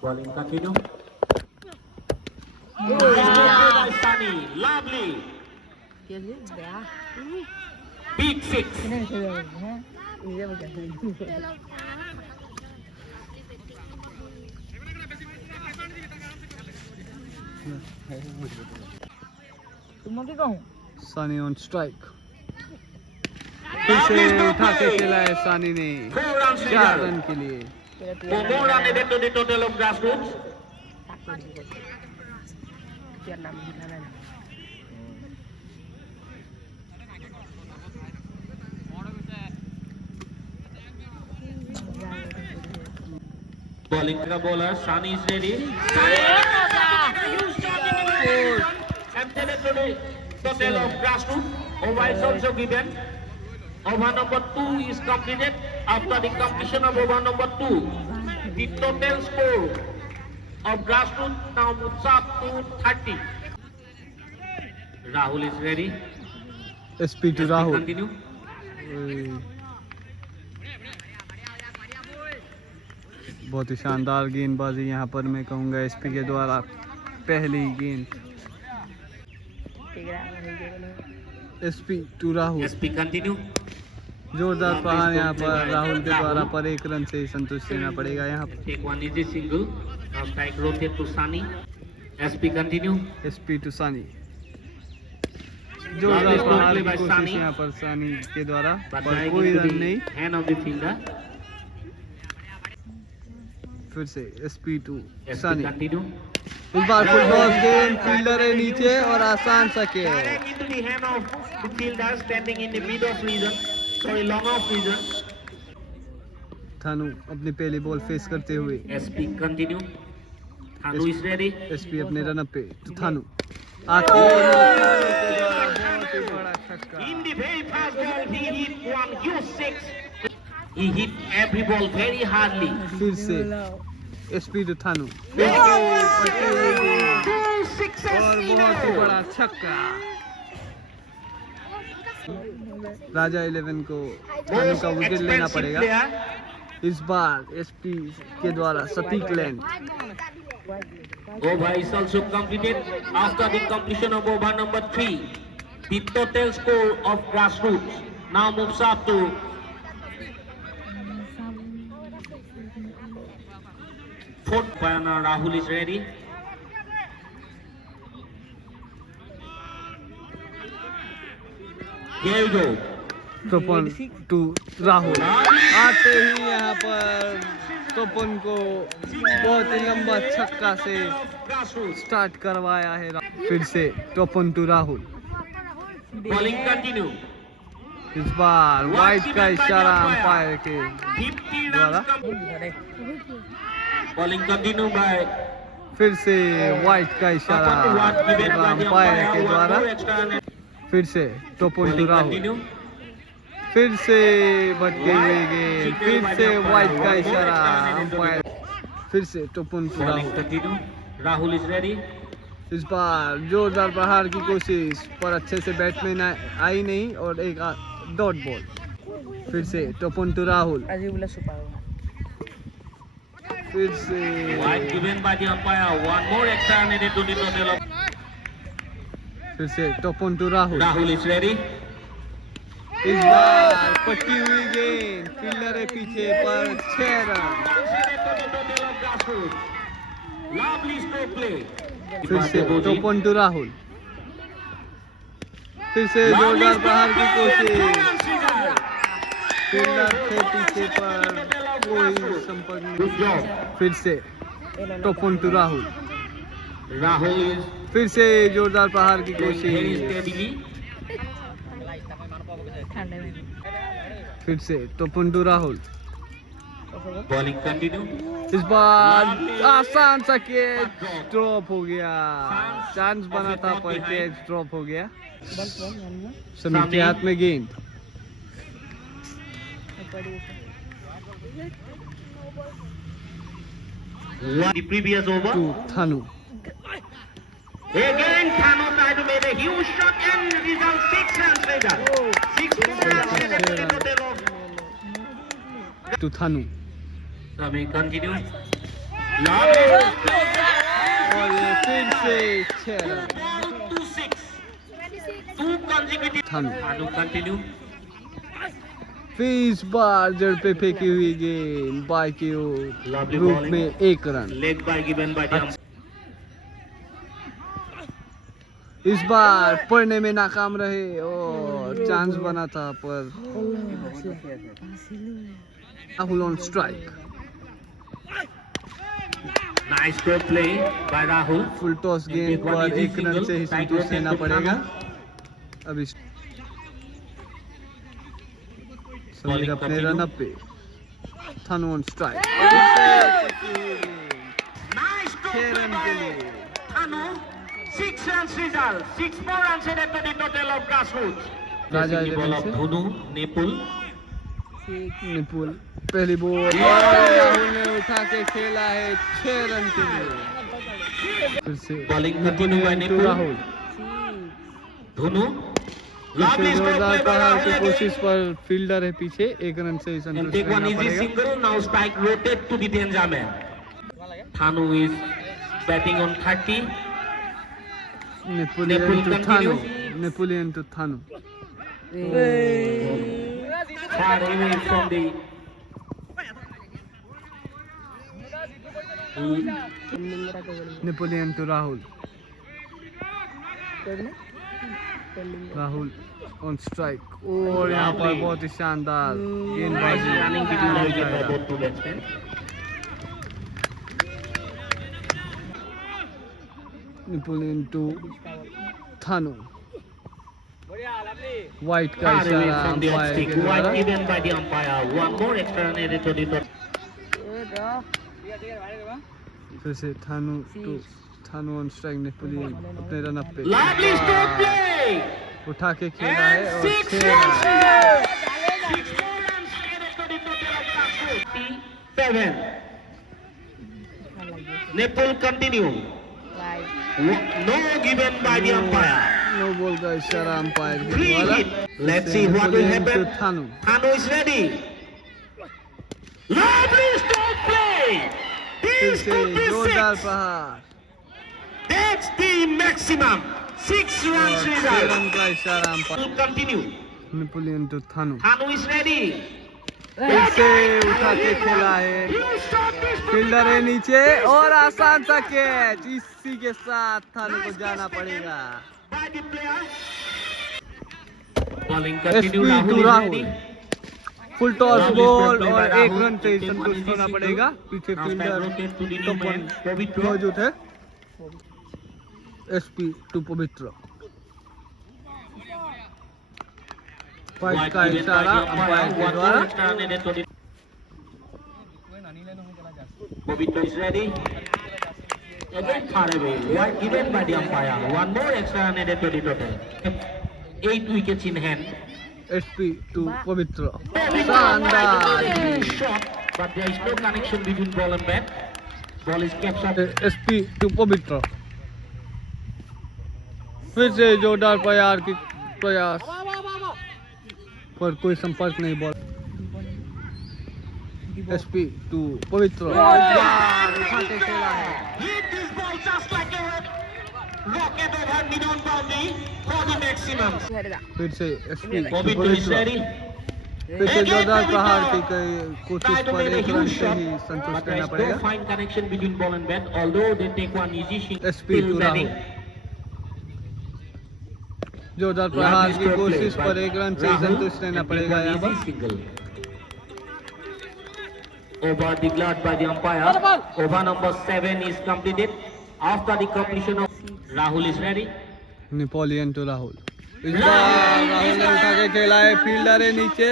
Bowling continue. By Sunny, lovely. Big six. Sunny on strike. फिर से उठा के खेला है सानी ने 4 रन के लिए. 4 more run added to the total of Grassroots. Bowling the bowler, Sunny is ready. And then to the total of Grassroots. Over is also given. Over number 2 is completed. After the completion of over number 2, the total score of Grassroots now moves up to 30. Rahul is ready. SP to Yes, we Rahul. continue. बहुत ही शानदार गेंदबाजी यहाँ पर मैं कहूँगा SP के द्वारा. पहली गेंद SP to Rahul. Yes, we continue. जोरदार प्रहार यहाँ पर राहुल के द्वारा पर 1 रन से संतुष्ट रहना पड़ेगा यहाँ पर. Take one easy single. Now strike rotate to Sunny. Yes, we continue. SP to Sunny. जोरदार प्रहार की कोशिश यहाँ पर सानी के द्वारा But पर lying कोई into रन the नहीं. hand of the fielder. फिर से एसपी टू Yes, we सानी. continue. इस बार फुटबॉल गेंद फील्डर है नीचे और आसान सा catch. Direct into the hand of the fielder standing in the mid off region. Sorry, long off region. थानू अपनी पहली बॉल फेस करते हुए. SP continue. Thanu is ready. SP अपने रन पे तो थानू आके बहुत ही बड़ा छक्का. In the very fast ball, he hit one huge six. He hit every ball very hardly. फिर से एसपी टू थानू. Two sixes और in a बहुत ही row. बड़ा छक्का. राजा 11 को थानू Most का विकेट लेना expensive पड़ेगा. player. इस बार एसपी के द्वारा सटीक land. Over is also completed. After the completion of over number 3, the total score of Grassroots now moves up to 4. Rahul is ready. Here we go. Topan to Rahul. आते ही यहाँ पर तोपन को बहुत ही लंबा छक्का से Grassroots. स्टार्ट करवाया है. फिर से Topan to Rahul. Bowling continue. इस बार वाइट का इशारा अंपायर के 50 द्वारा. runs complete. Bowling continue by फिर से वाइट का इशारा अंपायर के द्वारा. फिर से टोपन टू राहुल. फिर से भटके हुए गेंद. फिर से वाइट का इशारा अंपायर. फिर से Topan to Bowling Rahul. continue. Rahul is ready. इस बार जोरदार प्रहार की कोशिश पर अच्छे से बैट्समैन आई नहीं और एक डॉट बॉल. फिर से टोपन टू राहुल. फिर से Wide given by the umpire. One more extra needed to the total of. फिर से Topan to Rahul. Rahul is ready. इस बार पट्टी हुई गेंद. फील्डर है पीछे पर 6 run. Needed to the total of Grassroots. Lovely stroke play. फिर से टोपन टू राहुल. फिर से जोरदार प्रहार की कोशिश. फील्डर थे पीछे पर कोई संपर्क Good नहीं. job. फिर से Topan to Rahul. Rahul is फिर से जोरदार प्रहार की playing very कोशिश. steadily. फिर से Topan to Rahul. Bowling continue. इस बार आसान सा कैच ड्रॉप हो गया. चांस बना था पर कैच ड्रॉप हो गया. समीर के हाथ में गेंद. The previous over. To Thanu. Again, Thanu tried to make a huge shot and result 6 runs later. 6 more runs needed to the total of. To Thanu. So we continue. Lovely stroke play. और ये फिर से 6 Two run ball to 6. Two consecutive. थानू Thanu continue. फिर इस बार जड़ पे फेंकी हुई गेंद बाई की ओर Lovely रूप bowling. में 1 run Leg by given by the umpire. इस बार पढ़ने में नाकाम रहे और चांस बना था पर Rahul on strike Nice stroke play by Rahul. Full toss गेंद पर 1 रन से ही संतुष्ट रहना पड़ेगा अभी समीर अपने रन अप पे Thanu on strike Nice stroke 6 play run के by लिए Thanu. 6 runs result. 6 more runs added to the total of grassroots. Raja Receiving ball of eleven से Dhunu, Nepal. निपुल पहली बॉल और राहुल ने उठा के खेला है 6 रन के लिए फिर से Bowling continue by nipple Nepal. Rahul Dhunu. फिर Lovely से stroke जोरदार play by प्रहार की Rahul कोशिश again. पर फील्डर है पीछे 1 रन से ही And संतुष्ट take one रहना easy पड़ेगा single. Now strike rotate to the danger man. Thanu is batting on 30. Napoleon Nepal to Thanu continue. Napoleon to Thanu Far away from the Napoleon to Rahul Rahul on strike और यहाँ पर बहुत ही शानदार nice गेंदबाजी running between the wicket by जाएगा। both two batsmen. Napoleon to Thanu wide का Far away इशारा from the off umpire stick. के द्वारा Wide given by the umpire. One more extra run added to the total. फिर से थानू to थानू on strike Napoleon अपने रन अप पे Lovely stroke play. उठा के खेला है And और 6 6 runs. Run 6 more runs added to the total of grassroots. 7. Nepal continue. No given by the umpire. No ball का इशारा अंपायर के Free द्वारा hit. Let's see what will Napoleon to happen. Thanu Thanu is ready. Lovely stroke play. फिर This से could be जोरदार 6. प्रहार That's the maximum. 6 runs और 6 run result. का इशारा umpire Will continue. Napoleon to Thanu Thanu is ready. फिर से उठा के खेला है You stop this. फील्डर है नीचे और आसान सा कैच इसी के साथ थानू को जाना पड़ेगा By the player. Bowling SP continue. Rahul to is Rahul ready. Full toss Lovely ball stroke play और by 1 Rahul. रन से ही Take one संतुष्ट easy होना single. पड़ेगा पीछे Now fielder strike rotate to the new man. Topan Pavitra. मौजूद है SP to पवित्र फाइट Wide का given by इशारा the umpire. अंपायर के One more द्वारा extra run added to the. Pavitra is ready. Again far away. Wide given by the umpire. One more extra run added to the total. 8 wickets in hand. SP to Pavitra Very शानदार shot, but there is no connection between ball and bat. Ball is kept up. SP to Pavitra फिर से जोरदार प्रयास पर कोई संपर्क नहीं ball SP to पवित्र उठा के खेला है Hit this ball just like a rocket over mid-on boundary for the maximum. फिर से एसपी टू Bobby is पवित्र ready. फिर से जोरदार प्रहार की कोशिश Try to पर make a 1 रन huge से shot, ही but संतुष्ट there रहना is no पड़ेगा fine connection between ball and bat. Although they take one easy SP still to batting. Rahul जोरदार प्रहार की कोशिश पर 1 रन से ही संतुष्ट रहना पड़ेगा यहाँ पर Single. Over declared by the umpire. Over number 7 is completed. After the completion of Rahul is ready. Napoleon to Rahul इस बार राहुल ने उठा के खेला है फील्डर है नीचे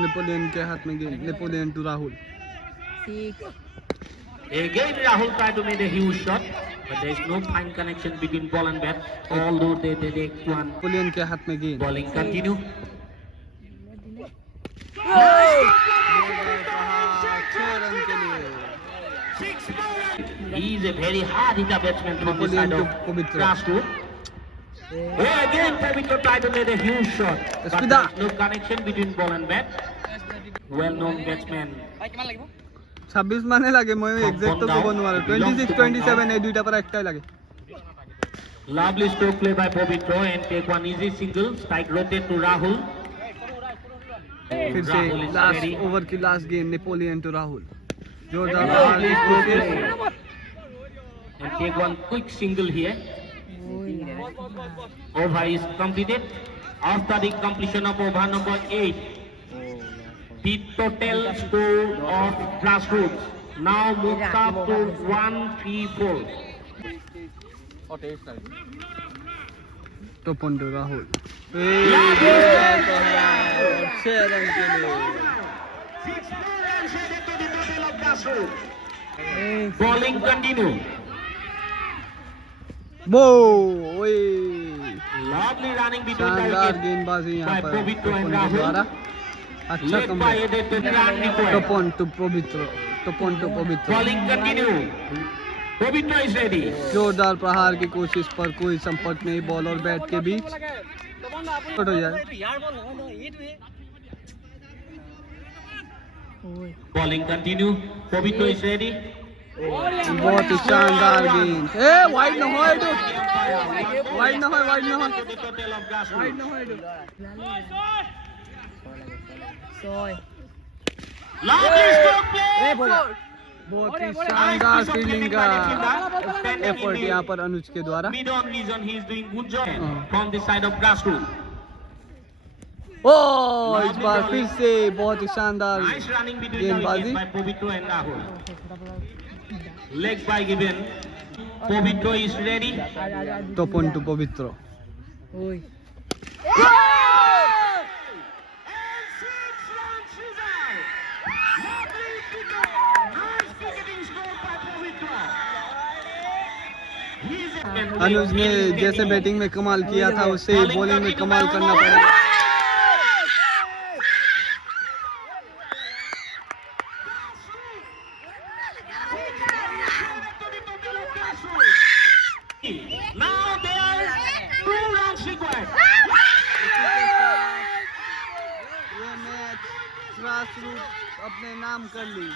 नेपोलियन के हाथ में गेंद Napoleon to Rahul Again Rahul tried to make a huge shot, but there is no fine connection between ball and bat. Although they take one. Napoleon के हाथ में गेंद Bowling continue. 6 रन के लिए He is a very hard hitter batsman from the side Napoleon of Pavitra. Grassroot. Again, Pavitra tried to let a huge shot, but Espida. there's no connection between ball and bat. Well-known batsman. 26 মানে লাগে মই exact তো কব নোৱাৰো 26 27 এই দুইটা পৰা একটাই লাগে Lovely stroke play by Pavitra and take one easy single. Strike rotate to Rahul. फिर से Rahul is last ready. Over की last game Napoleon to Rahul जोरदार प्रहार की कोशिश And take one quick single here. Over is completed. After the completion of over number 8, the total score of Grassroots now moves up to 134. Topan to Rahul जोरदार प्रहार 6 run के लिए 6 more runs added to the total of Grassroots. Bowling continue. बो ओए Lovely running between the शानदार wickets गेंदबाजी by यहाँ पर Pavitra and टोपन के द्वारा Rahul. अच्छा Led by comeback added to the run required. Topan to Pavitra Bowling continue. Pavitra is ready. जोरदार प्रहार की कोशिश पर कोई संपर्क नहीं बॉल और बैट के बीच आउट हो जाए Bowling continue. Pavitra is ready. बहुत ही शानदार गेंद ए वाइड न हो एडो वाइड न हो To the total of Grassroots. Lovely stroke play. बहुत ही शानदार फील्डिंग का एफर्ट यहाँ पर अनुज के द्वारा Mid on reason he is doing good job from the side of Grassroots. ओ इस बार फिर से बहुत ही शानदार Nice running between the गेंदबाजी wickets by Pavitra and Rahul. Leg by given. Pavitra is ready. Topan to Pavitra And 6 runs result. Lovely wicket. Nice cricketing score by Pavitra. अनुज ने जैसे batting में कमाल किया था उससे ही बॉलिंग में कमाल करना पड़ेगा Now there are 2 runs required. ये मैच ग्रासरूट अपने नाम कर ली